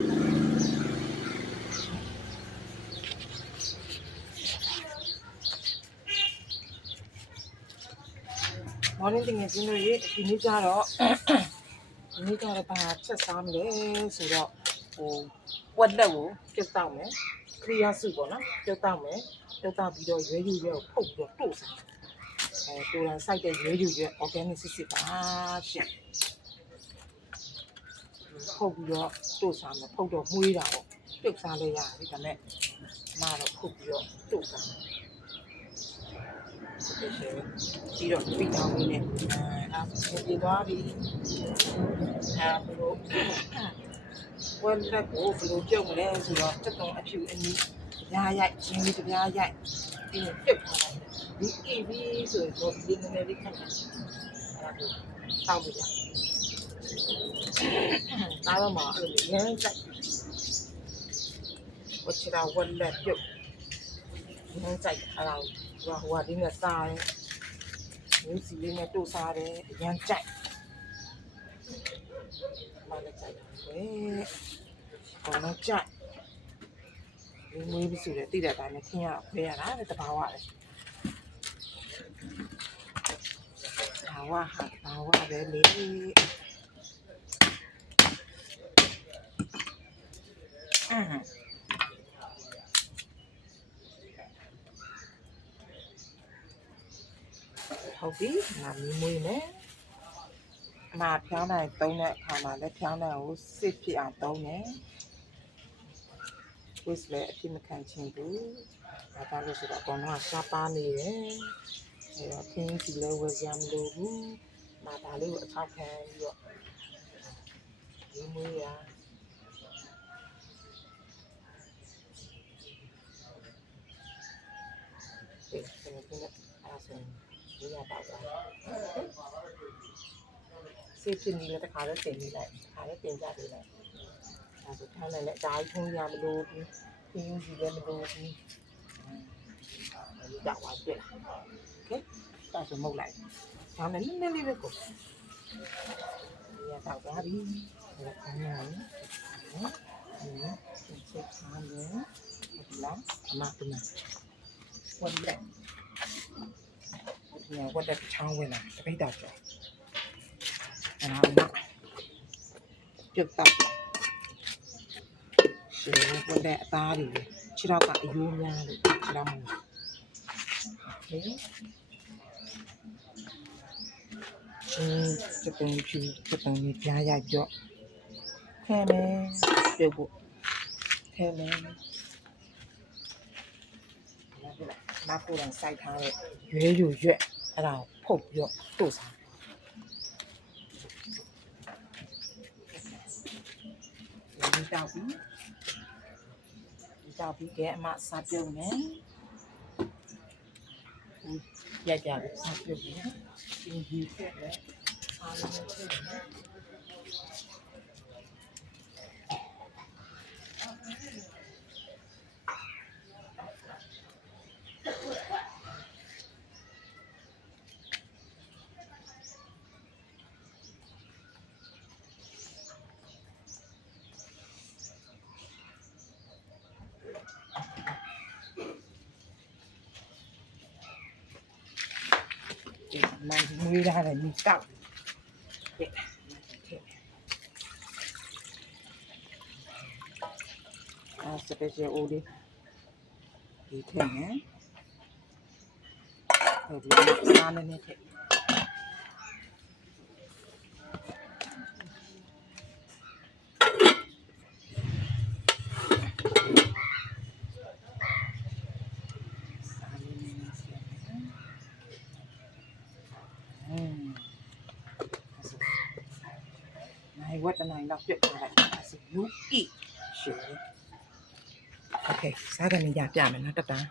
morning တင်ငယ်ချင်းတို့ရေဒီနေ့ကျတော့ဘာချက်စားမလဲဆိုတော့ဝက်လက်ကိုပြုတ်တောက်မယ်ခရီးရစုပေါ့နော်ပြုတ်တောက်မယ်ပြုတ်တောက်ပြီးတော့ရွေးကိုဖုတ်ပြီးတော့တို့စားတူရန်စိုက်တဲ့ရွေး organic စစ်ပါရှင့်ဖုတ်ပြီးတော့တို့စားမယ်ဖုတ်တော့မှုေးတာပေါ့ပြုတ်စားလဲရတယ်ဒါပေမဲ့မတော့ဖုတ်ပြီးတော့တို့စားပြီးတော့ပြီးတောင်းနေတယ်ပြေသွားပြီဘလို့ဝက်လက်ကိုဘလို့ပြုတ်မလဲဆိုတော့တက်တုံအဖြူအနီးပြားရိုက်ချင်းလေးပြားရိုက်ပြီးပြုတ်ထားတယ်ဒီအေးပြီးဆိုတော့ဒီနည်းနည်းလေးခက်တယ်အဲ့ဒါကိုတောက်ပြကြဒါတော့မှအဲ့လိုရမ်းကြိုက်ဝချရာဝက်လက်ပြုတ်ရမ်းကြိုက်အဲ့ဒါဟိုကဒီနဲ့စားတယ်မျိုးစီလေးနဲ့တို့စားတယ်ရမ်းကြိုက်မလည်းကြိုက်တယ်ကောင်းတော့ကြိုက်မွေးပြီးဆိုတယ်တိတဲ့အတိုင်းနဲ့ခင်းရခွဲရတာတဘာဝလေဘာဝပဲလေဟုတ်ပြီငါမွေးမယ်အမဖြောင်းနိုင်သုံးတဲ့အခါမှာလည်းဖြောင်းနိုင်ကိုစစ်ဖြစ်အောင်သုံးတယ်ဝစ်လည်းအဖြစ်မခံချင်ဘူးဒါကြောင့်လို့ဆိုတော့အကောင်ကရှားပါနေတယ်အဲတော့ခင်းစီလည်းဝယ်ရမလို့ဘူးမာဒါလေးကိုအထောက်ခံပြီးတော့မွေးရအဲ့ဒါဆိုဒီရပါတော့စစ်ဖြစ်နေလည်းတစ်ခါတော့တင်နေလိုက်တစ်ခါလည်းတင်ကြပေးလိုက်ဒါဆိုထားလိုက်လည်းအသားကြီးထုံးရမလို့ဘူးခင်းစီလည်းမလို့ဘူးဒီတော့ဝါပြက်โอเคဒါဆိုမဟုတ်လိုက်ဒါနဲ့နည်းနည်းလေးပဲကိုဒီရတော့ပါပြီဒါကမ်းရအောင်နော်စစ်ထားမယ်ဟုတ်လားအမကနာဝတ်လက်ဒီဝတ်တဲ့ချောင်းဝင်လာတပိတ်တော့ကျော်အဲ့ဒါမှပြုတ်တော့ရှင်ဝတ်တဲ့အသားတွေခြေထောက်ကအယိုးများလို့ခြေထောက်မှာဟဲ့စပင်းဖြူစပင်းပြားရိုက်ပြော့ခဲမယ်ပြုတ်ဖို့ခဲမယ်မကိုယ်တိုင်စိုက်ထားတဲ့ရွဲရွက်အဲ့ဒါကိုဖုတ်ပြီးတော့တို့စားဒီတောက်ပြီးကဲအမစားပြုတ်မယ်ရကြတယ်စားပြုတ်မယ်ဒီဆက်လဲအားလုံးဖြစ်တယ်มันมือได้เลยมีเก้าสเปเชียลโอดิดีแค่ไหนเดี๋ยวซาเนเนี่ยแค่ဝတ်တနိုင်တော့ပြတ်သွားလိုက်အဲ့ဒါယူအီရှေโอเคစားကနေရပြမယ်နော်တတန်း